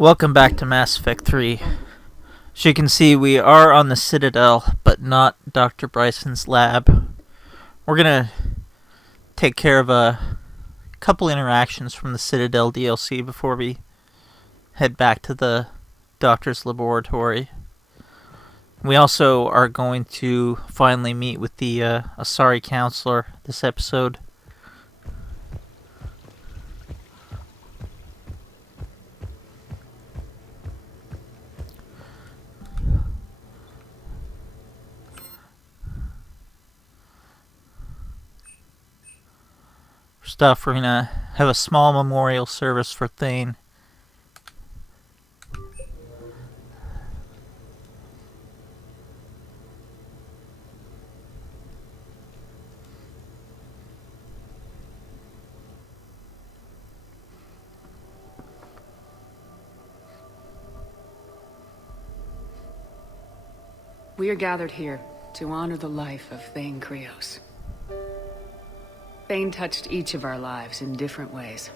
Welcome back to Mass Effect 3. As you can see, we are on the Citadel, but not Dr. Bryson's lab. We're gonna take care of a couple interactions from the Citadel DLC before we head back to the Doctor's laboratory. We also are going to finally meet with the Asari counselor this episode. First off, we're gonna have a small memorial service for Thane. We are gathered here to honor the life of Thane Krios. Thane touched each of our lives in different ways.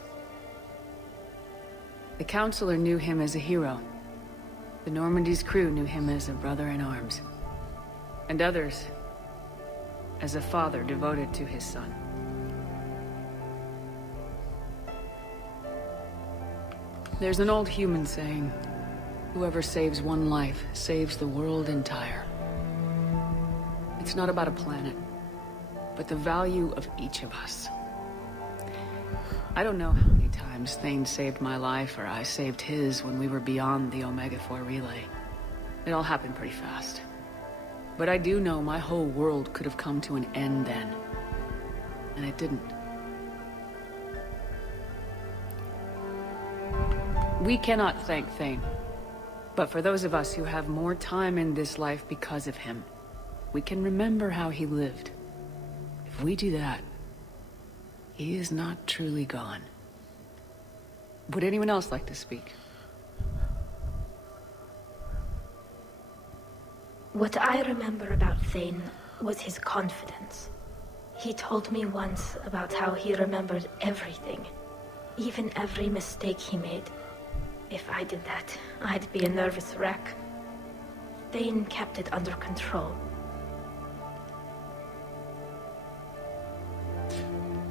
The Counselor knew him as a hero. The Normandy's crew knew him as a brother in arms. And others as a father devoted to his son. There's an old human saying, whoever saves one life saves the world entire. It's not about a planet, but the value of each of us. I don't know how many times Thane saved my life or I saved his when we were beyond the Omega-4 relay. It all happened pretty fast. But I do know my whole world could have come to an end then. And it didn't. We cannot thank Thane. But for those of us who have more time in this life because of him, we can remember how he lived. If we do that, he is not truly gone. Would anyone else like to speak? What I remember about Thane was his confidence. He told me once about how he remembered everything, even every mistake he made. If I did that, I'd be a nervous wreck. Thane kept it under control.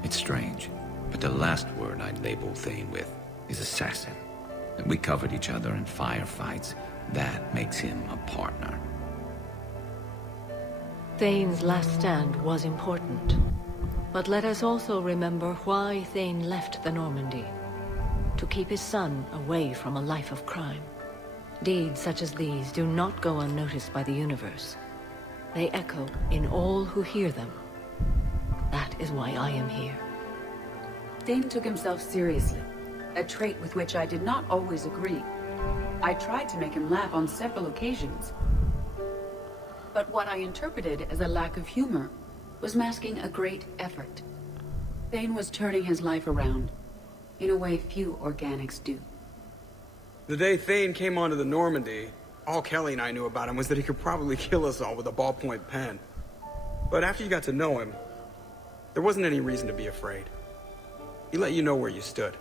It's strange, but the last word I'd label Thane with is assassin. We covered each other in firefights. That makes him a partner. Thane's last stand was important. But let us also remember why Thane left the Normandy. To keep his son away from a life of crime. Deeds such as these do not go unnoticed by the universe. They echo in all who hear them. That is why I am here. Thane took himself seriously, a trait with which I did not always agree. I tried to make him laugh on several occasions. But what I interpreted as a lack of humor was masking a great effort. Thane was turning his life around, in a way few organics do. The day Thane came onto the Normandy, all Kelly and I knew about him was that he could probably kill us all with a ballpoint pen. But after you got to know him, there wasn't any reason to be afraid. He let you know where you stood.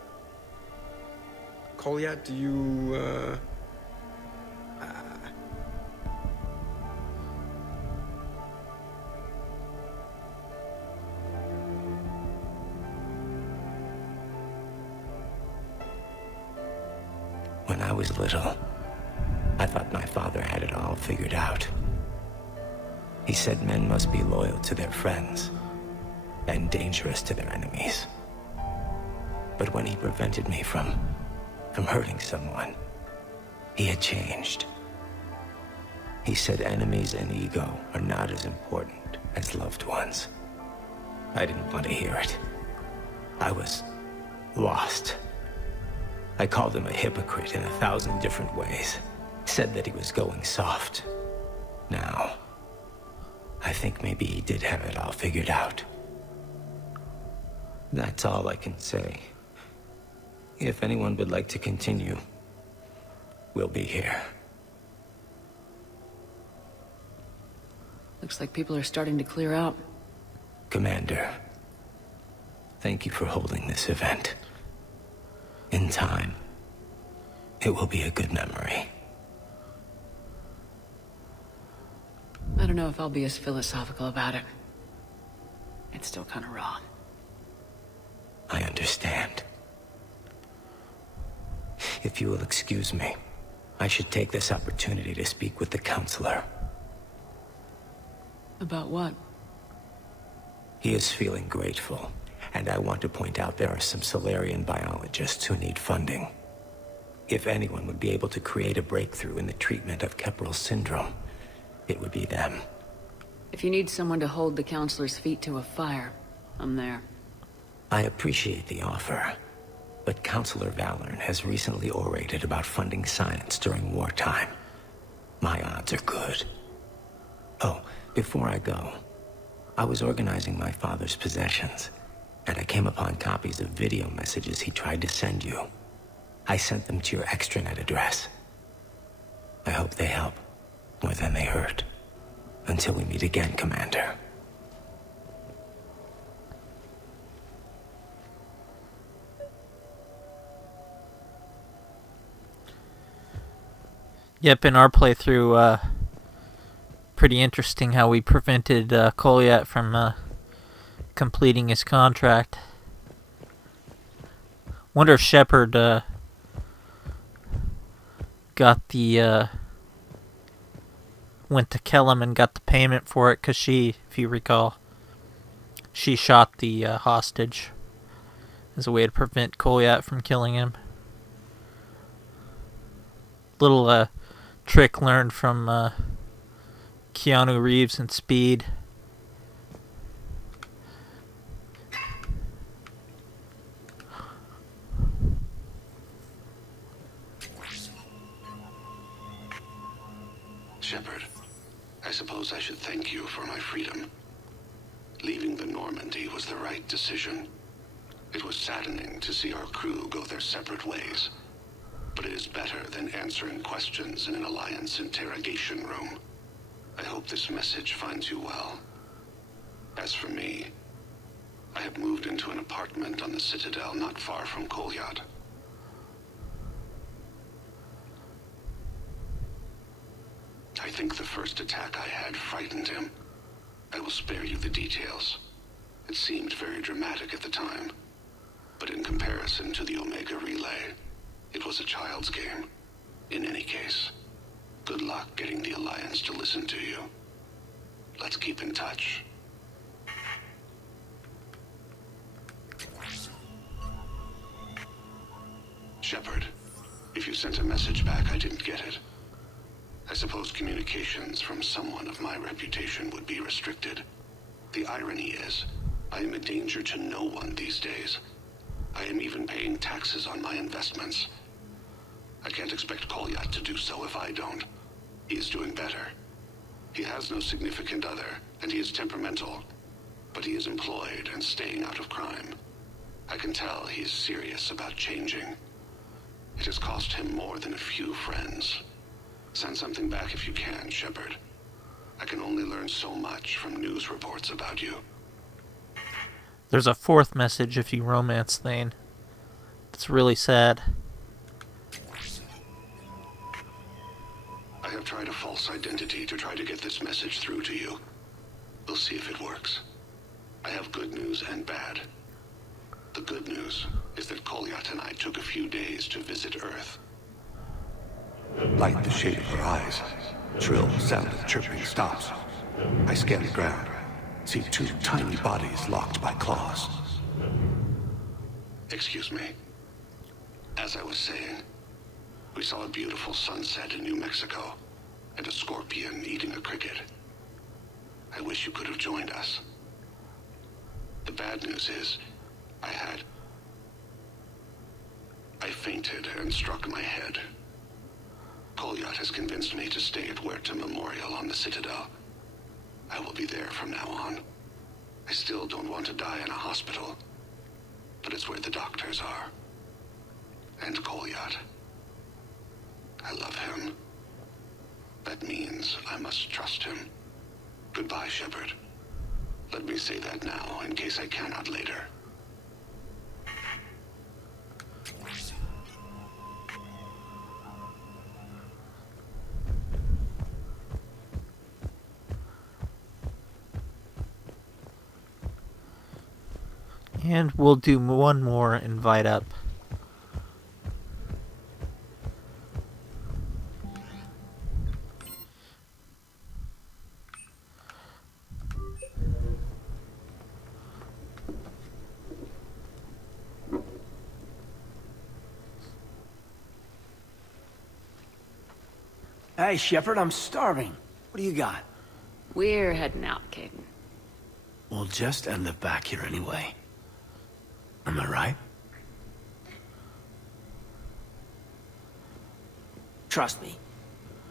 Kolyat, do you, When I was little, I thought my father had it all figured out. He said men must be loyal to their friends and dangerous to their enemies. But when he prevented me from hurting someone, he had changed. He said enemies and ego are not as important as loved ones. I didn't want to hear it. I was lost. I called him a hypocrite in 1,000 different ways. Said that he was going soft. Now, I think maybe he did have it all figured out. That's all I can say. If anyone would like to continue, we'll be here. Looks like people are starting to clear out. Commander, thank you for holding this event. In time, It will be a good memory. I don't know if I'll be as philosophical about it. It's still kind of raw. I understand. If you will excuse me, I should take this opportunity to speak with the counselor. About what? He is feeling grateful, and I want to point out there are some Solarian biologists who need funding. If anyone would be able to create a breakthrough in the treatment of Keppel's syndrome, it would be them. If you need someone to hold the counselor's feet to a fire, I'm there. I appreciate the offer, but Counselor Valorn has recently orated about funding science during wartime. My odds are good. Oh, before I go, I was organizing my father's possessions, and I came upon copies of video messages he tried to send you. I sent them to your extranet address. I hope they help, more than they hurt. Until we meet again, Commander. Yep, in our playthrough, pretty interesting how we prevented Kolyat from completing his contract. Wonder if Shepard got the went to Kellum and got the payment for it, because she, if you recall, she shot the hostage as a way to prevent Kolyat from killing him. Little trick learned from Keanu Reeves in Speed. Shepard, I suppose I should thank you for my freedom. Leaving the Normandy was the right decision. It was saddening to see our crew go their separate ways, but it is better than answering questions in an Alliance interrogation room. I hope this message finds you well. As for me, I have moved into an apartment on the Citadel not far from Kolyat. I think the first attack I had frightened him. I will spare you the details. It seemed very dramatic at the time, but in comparison to the Omega Relay, it was a child's game. In any case, good luck getting the Alliance to listen to you. Let's keep in touch. Shepard, if you sent a message back, I didn't get it. I suppose communications from someone of my reputation would be restricted. The irony is, I am a danger to no one these days. I am even paying taxes on my investments. I can't expect Kolyat to do so if I don't. He is doing better. He has no significant other, and he is temperamental. But he is employed and staying out of crime. I can tell he is serious about changing. It has cost him more than a few friends. Send something back if you can, Shepard. I can only learn so much from news reports about you. There's a fourth message if you romance Thane. It's really sad. I have tried a false identity to try to get this message through to you. We'll see if it works. I have good news and bad. The good news is that Kolyat and I took a few days to visit Earth. Light the shade of her eyes. Shrill sound of chirping stops. I scan the ground. See two tiny bodies locked by claws. Excuse me. As I was saying, we saw a beautiful sunset in New Mexico, and a scorpion eating a cricket. I wish you could have joined us. The bad news is, I fainted and struck my head. Kolyat has convinced me to stay at Huerta Memorial on the Citadel. I will be there from now on. I still don't want to die in a hospital, but it's where the doctors are. And Kolyat. I love him. That means I must trust him. Goodbye, Shepard. Let me say that now, in case I cannot later. And we'll do one more invite up. Hey, Shepard, I'm starving. What do you got? We're heading out, Kaidan. Well, just end live back here anyway. Am I right? Trust me.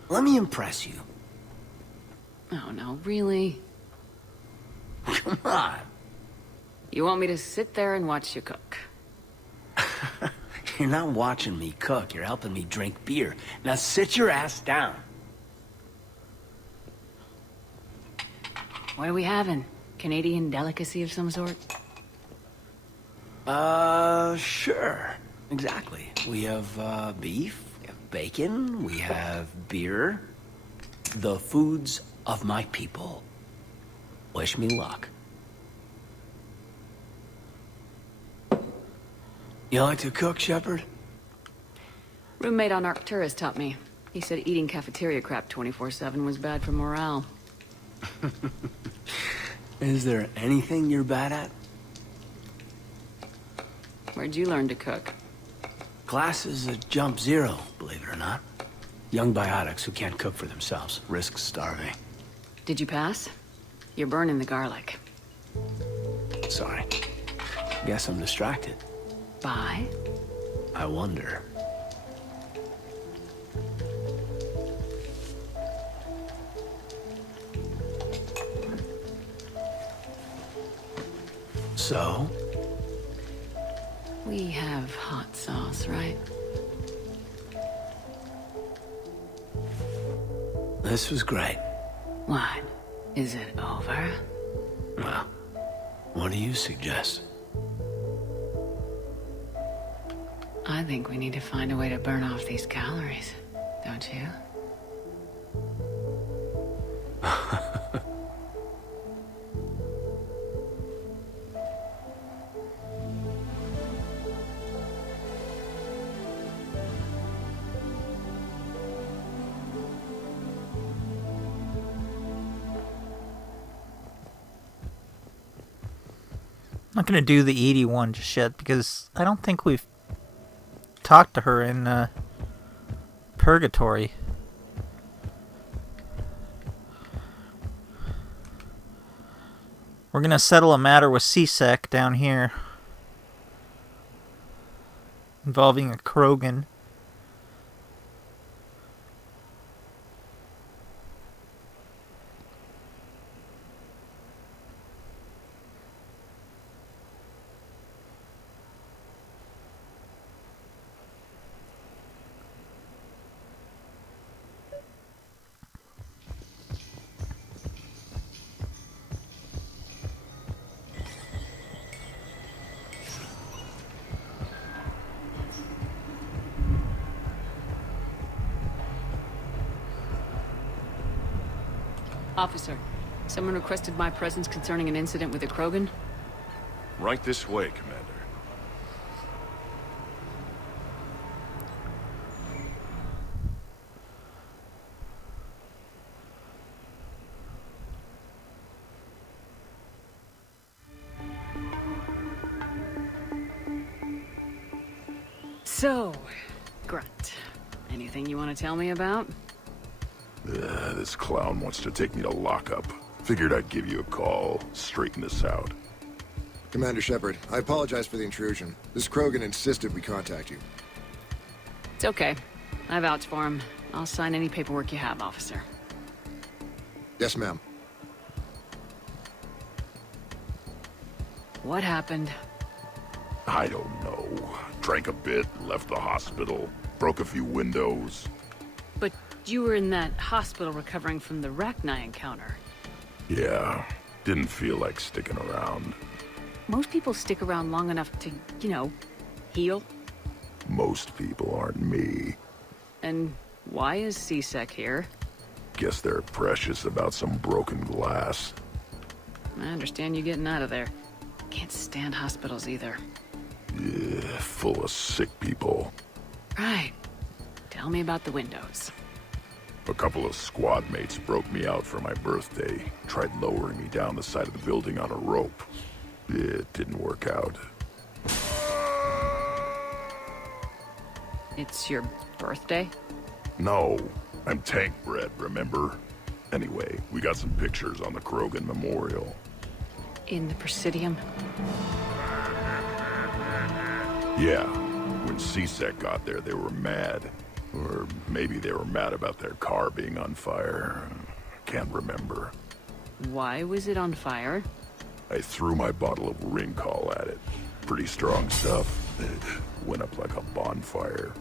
Let me impress you. Oh, no, really? Come on. You want me to sit there and watch you cook? You're not watching me cook. You're helping me drink beer. Now sit your ass down. What are we having? Canadian delicacy of some sort? Sure. Exactly. We have, beef, we have bacon, we have beer. The foods of my people. Wish me luck. You like to cook, Shepard? Roommate on Arcturus taught me. He said eating cafeteria crap 24/7 was bad for morale. Is there anything you're bad at? Where'd you learn to cook? Class is a jump zero, believe it or not. Young biotics who can't cook for themselves risk starving. Did you pass? You're burning the garlic. Sorry. Guess I'm distracted. Bye. I wonder. So? We have hot sauce, right? This was great. What? Is it over? Well, what do you suggest? I think we need to find a way to burn off these calories, don't you? I'm not going to do the Edie one just yet because I don't think we've talked to her in Purgatory. We're going to settle a matter with C-Sec down here involving a krogan. Officer, someone requested my presence concerning an incident with a krogan. Right this way, Commander. So, Grunt, anything you want to tell me about? This clown wants to take me to lockup. Figured I'd give you a call, straighten this out. Commander Shepard, I apologize for the intrusion. This krogan insisted we contact you. It's okay. I vouch for him. I'll sign any paperwork you have, officer. Yes, ma'am. What happened? I don't know. Drank a bit, left the hospital, broke a few windows. But you were in that hospital recovering from the Rachni encounter. Yeah, didn't feel like sticking around. Most people stick around long enough to, you know, heal. Most people aren't me. And why is C-Sec here? Guess they're precious about some broken glass. I understand you getting out of there. Can't stand hospitals either. Yeah, full of sick people. Right. Tell me about the windows. A couple of squad mates broke me out for my birthday. Tried lowering me down the side of the building on a rope. It didn't work out. It's your birthday? No, I'm tank bred, remember? Anyway, we got some pictures on the Krogan Memorial. In the Presidium? Yeah, when CSEC got there, they were mad. Or maybe they were mad about their car being on fire. Can't remember. Why was it on fire? I threw my bottle of ring call at it. Pretty strong stuff. It went up like a bonfire.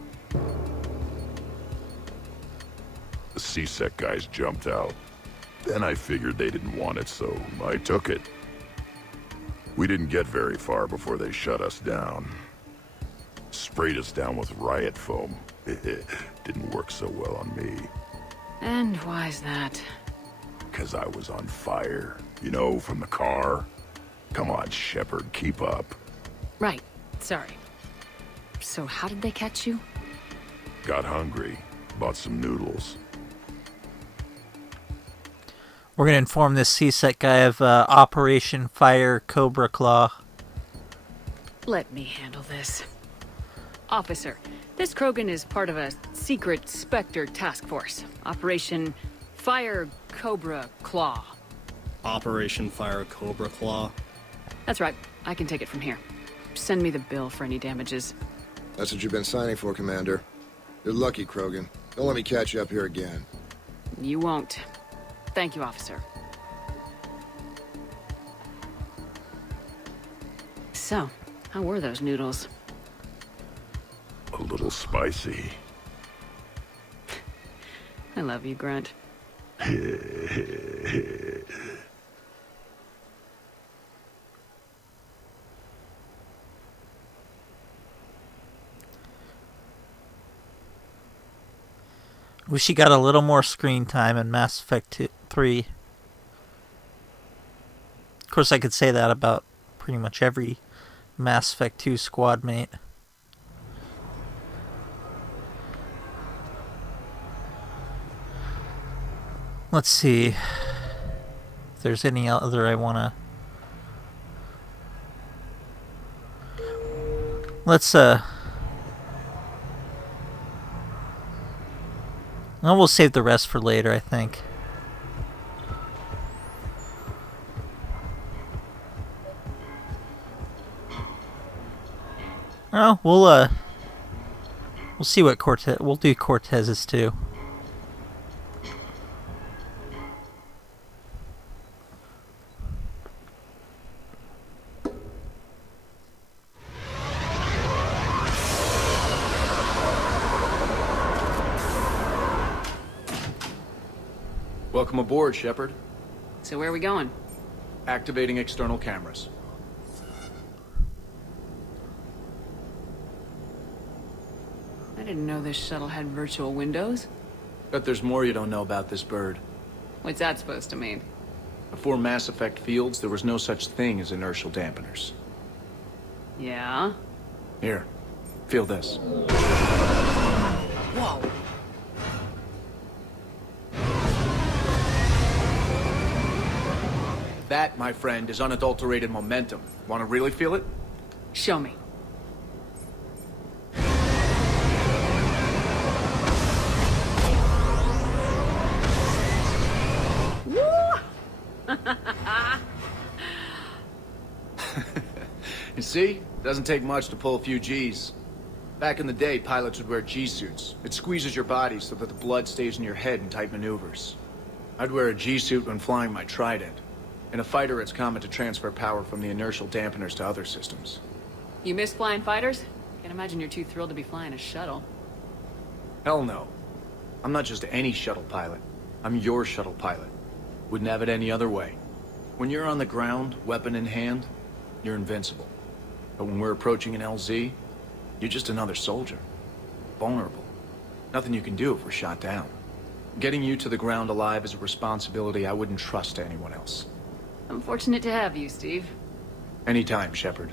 The CSEC guys jumped out. Then I figured they didn't want it, so I took it. We didn't get very far before they shut us down. Sprayed us down with riot foam. It didn't work so well on me. And why's that? 'Cause I was on fire. You know, from the car. Come on, Shepard, keep up. Right. Sorry. So how did they catch you? Got hungry. Bought some noodles. We're going to inform this CSEC guy of Operation Fire Cobra Claw. Let me handle this. Officer, this Krogan is part of a secret Spectre task force. Operation Fire Cobra Claw. Operation Fire Cobra Claw? That's right. I can take it from here. Send me the bill for any damages. That's what you've been signing for, Commander. You're lucky, Krogan. Don't let me catch you up here again. You won't. Thank you, officer. So, how were those noodles? A little spicy. I love you, Grunt. Wish he got a little more screen time in Mass Effect 3. Of course, I could say that about pretty much every Mass Effect 2 squad mate. Let's see if there's any other I want to... Let's, well, we'll save the rest for later, I think. Oh, we'll see what Cortez... We'll do Cortez's too. Welcome aboard, Shepard. So where are we going? Activating external cameras. I didn't know this shuttle had virtual windows. Bet there's more you don't know about this bird. What's that supposed to mean? Before Mass Effect fields, there was no such thing as inertial dampeners. Yeah? Here, feel this. Whoa! That, my friend, is unadulterated momentum. Want to really feel it? Show me. You see? Doesn't take much to pull a few G's. Back in the day, pilots would wear G-suits. It squeezes your body so that the blood stays in your head in tight maneuvers. I'd wear a G-suit when flying my Trident. In a fighter, it's common to transfer power from the inertial dampeners to other systems. You miss flying fighters? Can't imagine you're too thrilled to be flying a shuttle. Hell no. I'm not just any shuttle pilot. I'm your shuttle pilot. Wouldn't have it any other way. When you're on the ground, weapon in hand, you're invincible. But when we're approaching an LZ, you're just another soldier. Vulnerable. Nothing you can do if we're shot down. Getting you to the ground alive is a responsibility I wouldn't trust to anyone else. I'm fortunate to have you, Steve. Anytime, Shepard.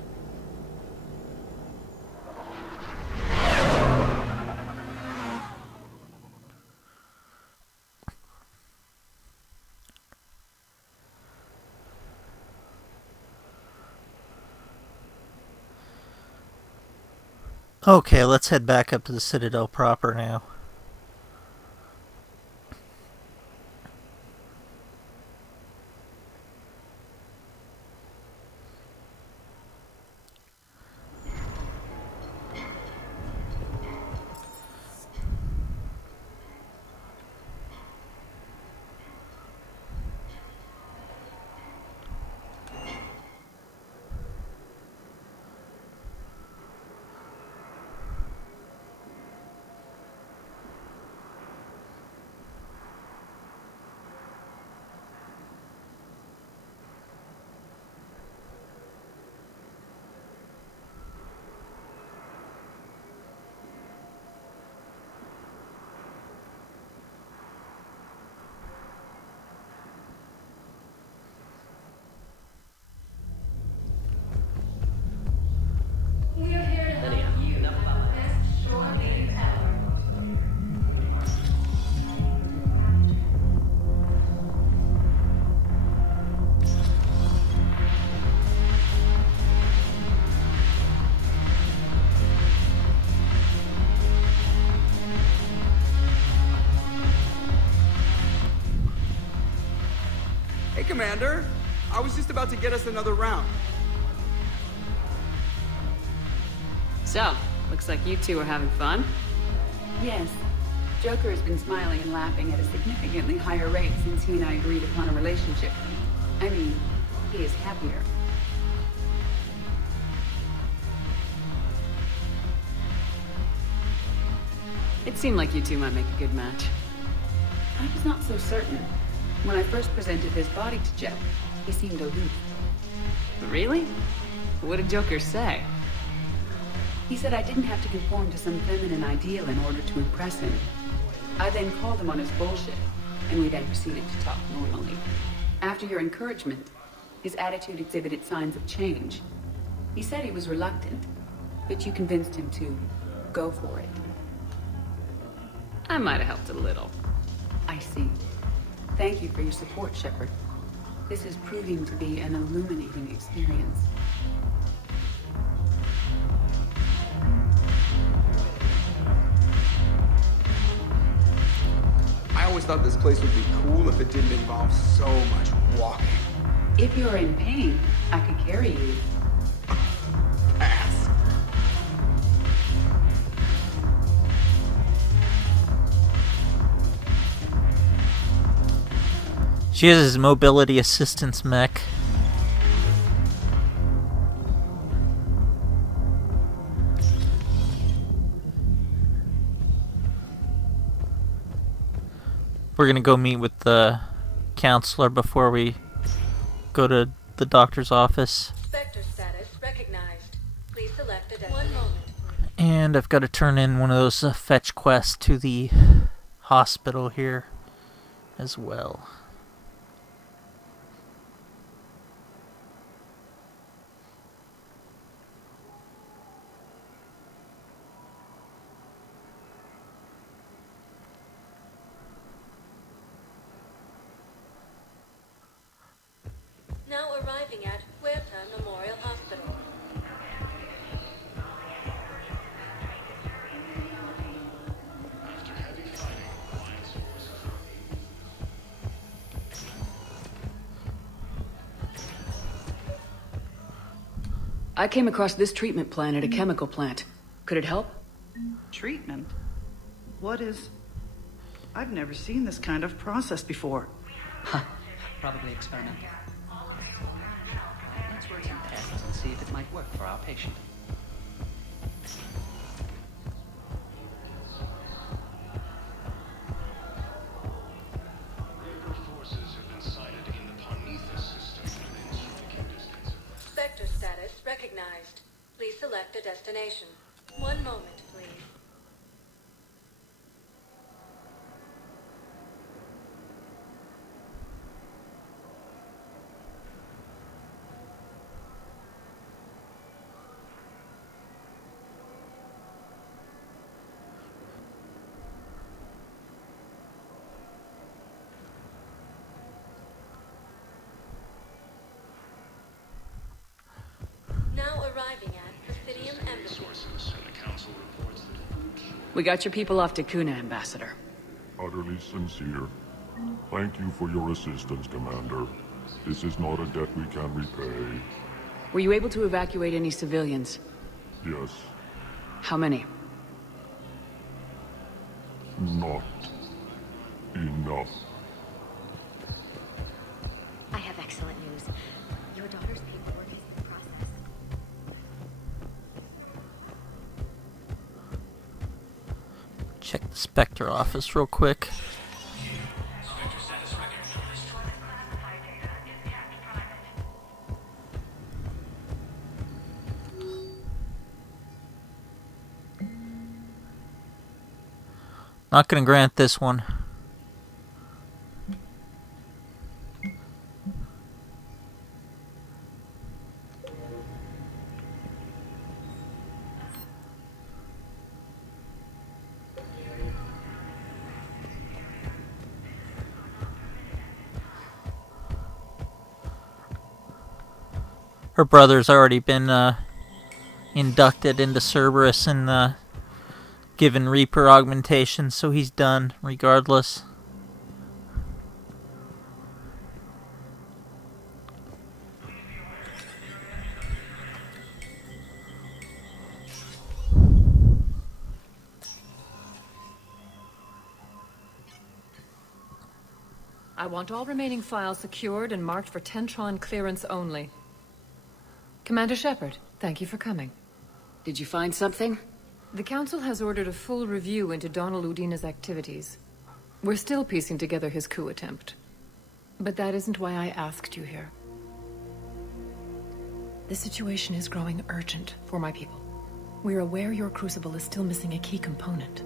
Okay, let's head back up to the Citadel proper now. Hey, Commander. I was just about to get us another round. So, looks like you two are having fun. Yes. Joker has been smiling and laughing at a significantly higher rate since he and I agreed upon a relationship. I mean, he is happier. It seemed like you two might make a good match. I was not so certain. When I first presented his body to Jeff, he seemed aloof. Really? What did Joker say? He said I didn't have to conform to some feminine ideal in order to impress him. I then called him on his bullshit, and we then proceeded to talk normally. After your encouragement, his attitude exhibited signs of change. He said he was reluctant, but you convinced him to go for it. I might have helped a little. I see. Thank you for your support, Shepard. This is proving to be an illuminating experience. I always thought this place would be cool if it didn't involve so much walking. If you're in pain, I could carry you. Pass. She has his mobility assistance mech. We're gonna go meet with the counselor before we go to the doctor's office. Vector status recognized. Please select a destination. 1 moment. And I've got to turn in one of those fetch quests to the hospital here as well. Now arriving at Huerta Memorial Hospital. I came across this treatment plan at a chemical plant. Could it help? Treatment? What is... I've never seen this kind of process before. Huh. Probably experimental. Let's run some tests and see if it might work for our patient. Vector status recognized. Please select a destination. 1 moment, please. arriving at Presidium Embassy. We got your people off to Kuna, Ambassador. Utterly sincere. Thank you for your assistance, Commander. This is not a debt we can repay. Were you able to evacuate any civilians? Yes. How many? Not enough. I have excellent news. Your daughter's paperwork is in process. Check the Spectre office real quick. Not gonna grant this one. Her brother's already been inducted into Cerberus and given Reaper augmentation, so he's done regardless. I want all remaining files secured and marked for Tentron clearance only. Commander Shepard, thank you for coming. Did you find something? The Council has ordered a full review into Donald Udina's activities. We're still piecing together his coup attempt. But that isn't why I asked you here. The situation is growing urgent for my people. We're aware your crucible is still missing a key component.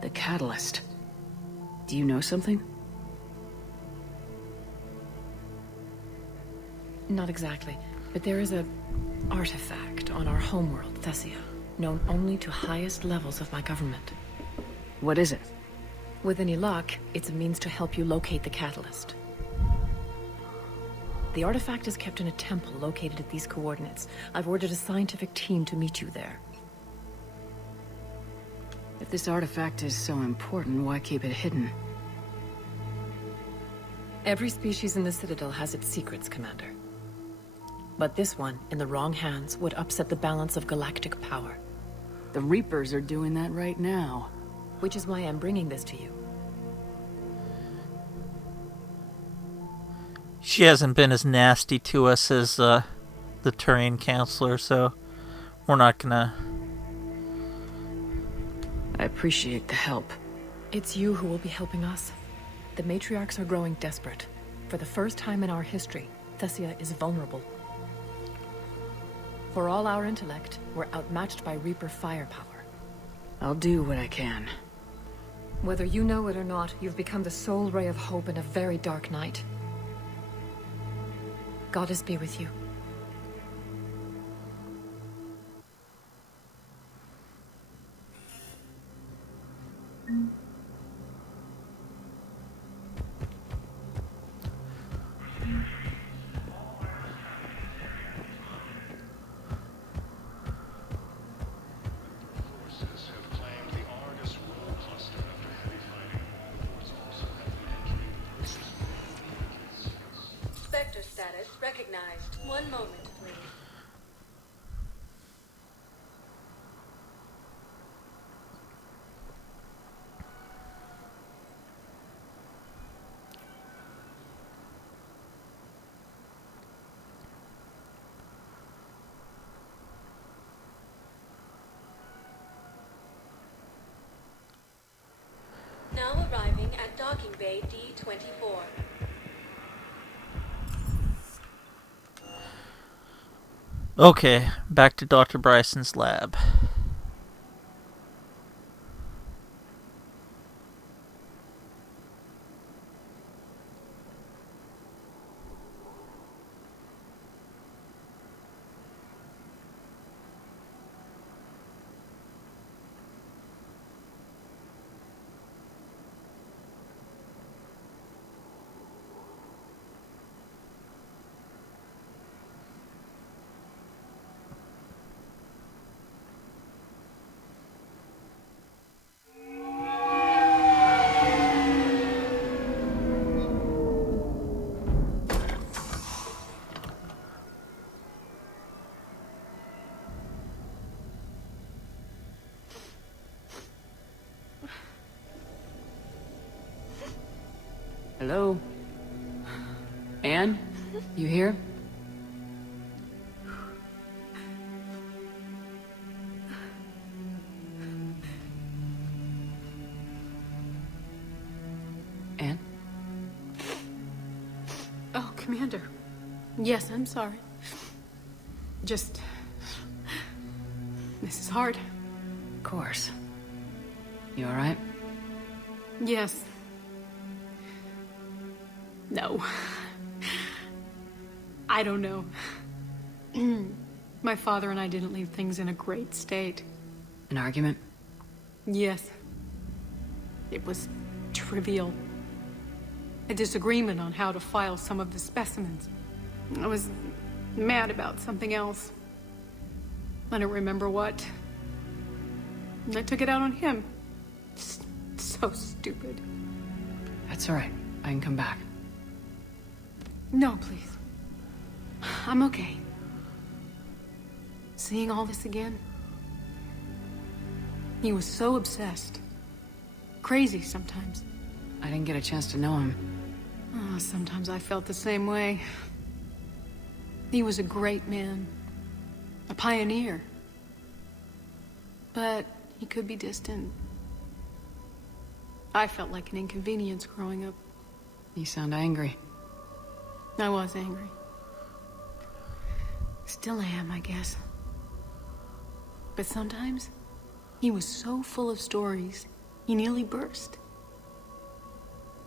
The catalyst. Do you know something? Not exactly, but there is an artifact on our homeworld, Thessia, known only to highest levels of my government. What is it? With any luck, it's a means to help you locate the catalyst. The artifact is kept in a temple located at these coordinates. I've ordered a scientific team to meet you there. If this artifact is so important, why keep it hidden? Every species in the Citadel has its secrets, Commander. But this one, in the wrong hands, would upset the balance of galactic power. The Reapers are doing that right now. Which is why I'm bringing this to you. She hasn't been as nasty to us as the Turian Counselor, so we're not gonna... I appreciate the help. It's you who will be helping us. The matriarchs are growing desperate. For the first time in our history, Thessia is vulnerable. For all our intellect, we're outmatched by Reaper firepower. I'll do what I can. Whether you know it or not, you've become the sole ray of hope in a very dark night. Goddess be with you. Spectre status recognized. One moment, please. Now arriving at Docking Bay D-24. Okay, back to Dr. Bryson's lab. Hello? Anne? You here? Anne? Oh, Commander. Yes, I'm sorry. This is hard. Of course. You alright? Yes. No. I don't know. My father and I didn't leave things in a great state. An argument? Yes. It was trivial. A disagreement on how to file some of the specimens. I was mad about something else. I don't remember what. And I took it out on him. So stupid. That's alright. I can come back. No, please. I'm okay. Seeing all this again? He was so obsessed. Crazy sometimes. I didn't get a chance to know him. Oh, sometimes I felt the same way. He was a great man. A pioneer. But he could be distant. I felt like an inconvenience growing up. You sound angry. I was angry. Still am, I guess. But sometimes, he was so full of stories, he nearly burst.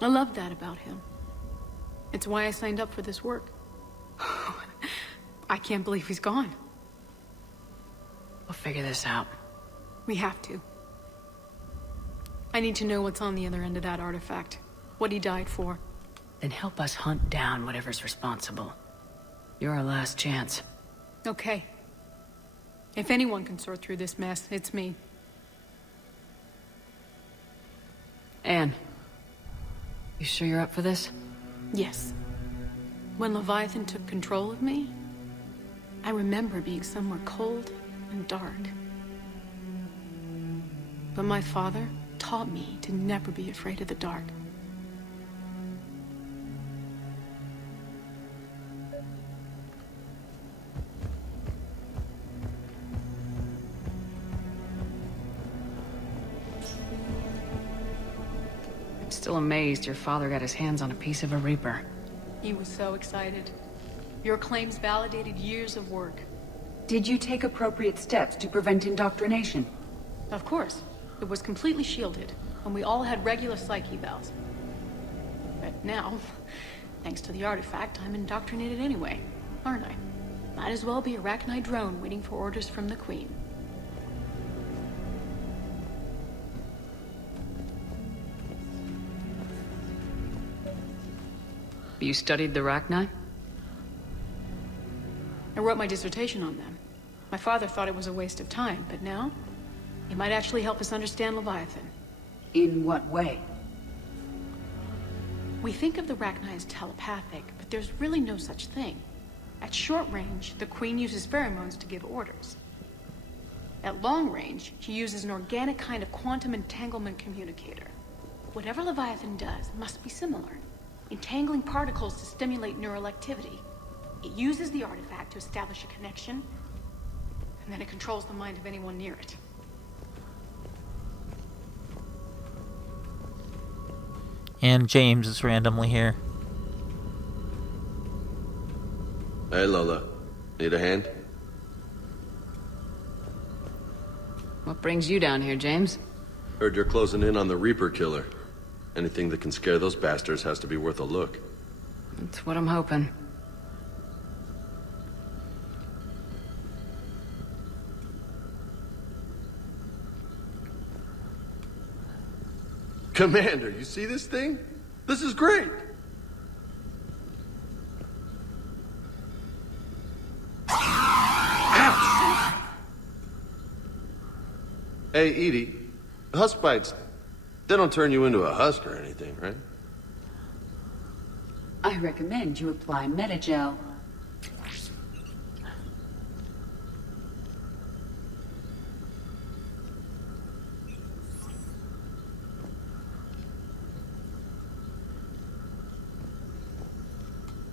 I loved that about him. It's why I signed up for this work. I can't believe he's gone. We'll figure this out. We have to. I need to know what's on the other end of that artifact. What he died for. Then help us hunt down whatever's responsible. You're our last chance. Okay. If anyone can sort through this mess, it's me. Anne, you sure you're up for this? Yes. When Leviathan took control of me, I remember being somewhere cold and dark. But my father taught me to never be afraid of the dark. I'm still amazed your father got his hands on a piece of a Reaper. He was so excited. Your claims validated years of work. Did you take appropriate steps to prevent indoctrination? Of course. It was completely shielded, and we all had regular psych evals. But now, thanks to the artifact, I'm indoctrinated anyway, aren't I? Might as well be a Arachnite drone waiting for orders from the Queen. You studied the Arachnite? I wrote my dissertation on them. My father thought it was a waste of time, but now, it might actually help us understand Leviathan. In what way? We think of the Arachnite as telepathic, but there's really no such thing. At short range, the Queen uses pheromones to give orders. At long range, she uses an organic kind of quantum entanglement communicator. Whatever Leviathan does must be similar, entangling particles to stimulate neural activity. It uses the artifact to establish a connection, and then it controls the mind of anyone near it. And James is randomly here. Hey, Lola. Need a hand? What brings you down here, James? Heard you're closing in on the Reaper killer. Anything that can scare those bastards has to be worth a look. That's what I'm hoping. Commander, you see this thing? This is great! Hey, Edie, husk bites, they don't turn you into a husk or anything, right? I recommend you apply Metagel.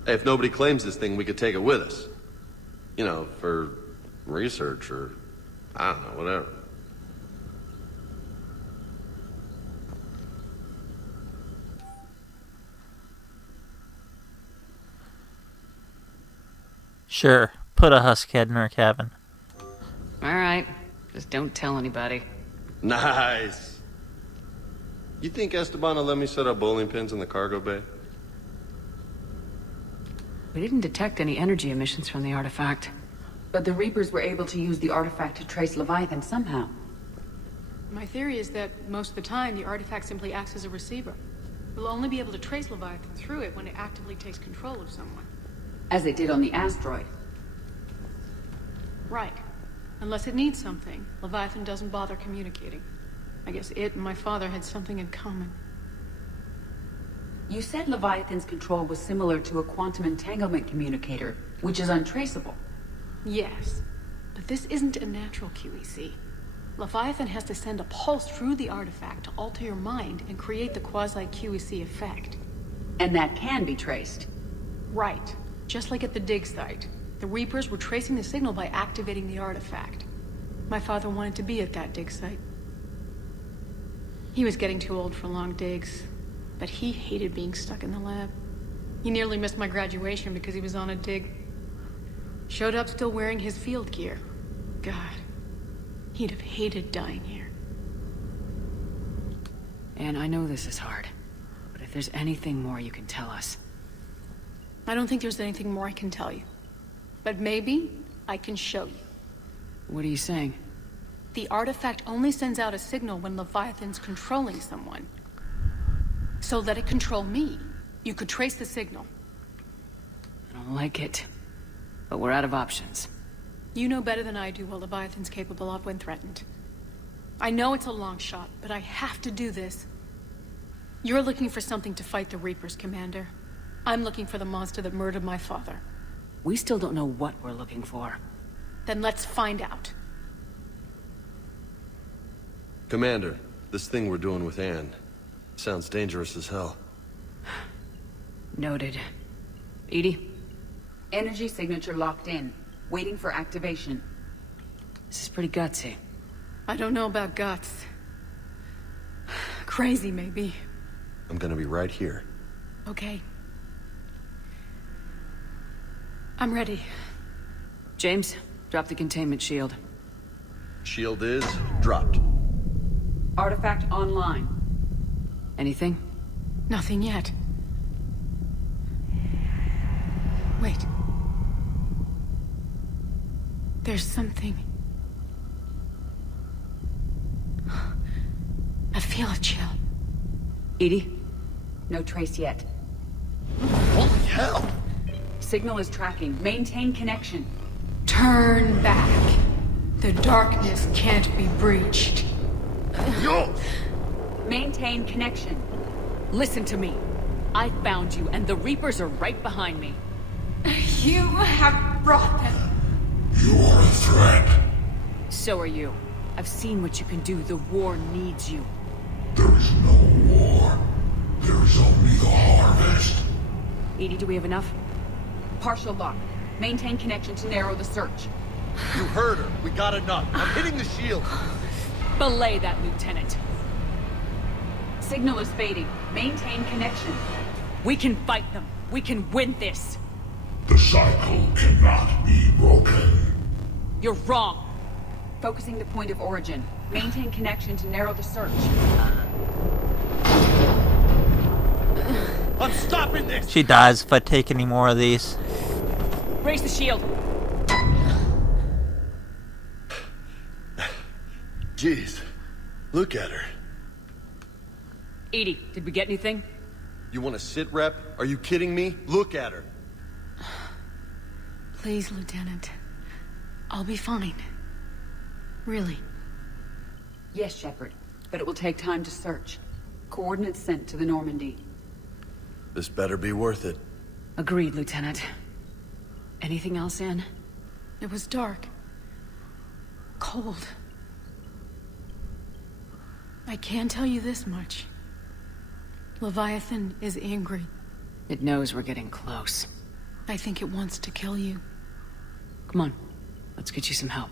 Hey, if nobody claims this thing, we could take it with us. You know, for research or, I don't know, whatever. Sure, put a husk head in our cabin. Alright, just don't tell anybody. Nice. You think Esteban will let me set up bowling pins in the cargo bay? We didn't detect any energy emissions from the artifact. But the Reapers were able to use the artifact to trace Leviathan somehow. My theory is that most of the time, the artifact simply acts as a receiver. We'll only be able to trace Leviathan through it when it actively takes control of someone. As it did on the asteroid. Right. Unless it needs something, Leviathan doesn't bother communicating. I guess it and my father had something in common. You said Leviathan's control was similar to a quantum entanglement communicator, which is untraceable. Yes, but this isn't a natural QEC. Leviathan has to send a pulse through the artifact to alter your mind and create the quasi-QEC effect. And that can be traced. Right. Just like at the dig site. The Reapers were tracing the signal by activating the artifact. My father wanted to be at that dig site. He was getting too old for long digs, but he hated being stuck in the lab. He nearly missed my graduation because he was on a dig. Showed up still wearing his field gear. God, he'd have hated dying here. And I know this is hard, but if there's anything more you can tell us. I don't think there's anything more I can tell you. But maybe I can show you. What are you saying? The artifact only sends out a signal when Leviathan's controlling someone. So let it control me. You could trace the signal. I don't like it. But we're out of options. You know better than I do what Leviathan's capable of when threatened. I know it's a long shot, but I have to do this. You're looking for something to fight the Reapers, Commander. I'm looking for the monster that murdered my father. We still don't know what we're looking for. Then let's find out. Commander, this thing we're doing with Anne sounds dangerous as hell. Noted. Edie? Energy signature locked in, waiting for activation. This is pretty gutsy. I don't know about guts. Crazy, maybe. I'm gonna be right here. Okay. I'm ready. James, drop the containment shield. Shield is dropped. Artifact online. Anything? Nothing yet. Wait. There's something. I feel a chill. Edie? No trace yet. Holy hell! Signal is tracking. Maintain connection. Turn back. The darkness can't be breached. Yo! Maintain connection. Listen to me. I found you, and the Reapers are right behind me. You have brought them. You are a threat. So are you. I've seen what you can do. The war needs you. There is no war. There is only the harvest. Edie, do we have enough? Partial lock. Maintain connection to narrow the search. You heard her. We got enough. I'm hitting the shield. Belay that, Lieutenant. Signal is fading. Maintain connection. We can fight them. We can win this. The cycle cannot be broken. You're wrong. Focusing the point of origin. Maintain connection to narrow the search. I'm stopping this! She dies if I take any more of these. Raise the shield. Jeez. Look at her. Edie, did we get anything? You want to sit rep? Are you kidding me? Look at her. Please, Lieutenant. I'll be fine. Really. Yes, Shepard. But it will take time to search. Coordinates sent to the Normandy. This better be worth it. Agreed, Lieutenant. Anything else, Anne? It was dark. Cold. I can tell you this much. Leviathan is angry. It knows we're getting close. I think it wants to kill you. Come on, let's get you some help.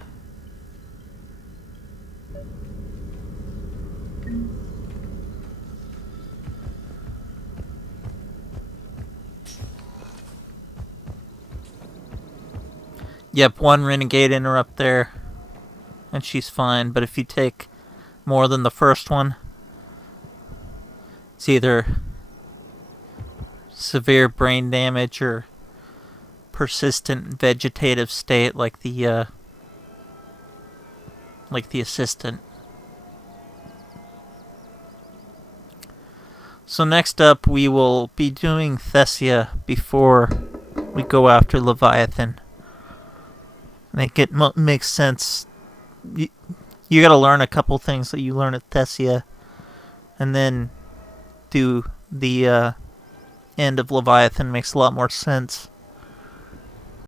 Yep, one renegade interrupt there, and she's fine. But if you take more than the first one, it's either severe brain damage or persistent vegetative state, like the assistant. So next up, we will be doing Thessia before we go after Leviathan. I think it makes sense. You got to learn a couple things that you learn at Thessia, and then do the end of Leviathan. Makes a lot more sense.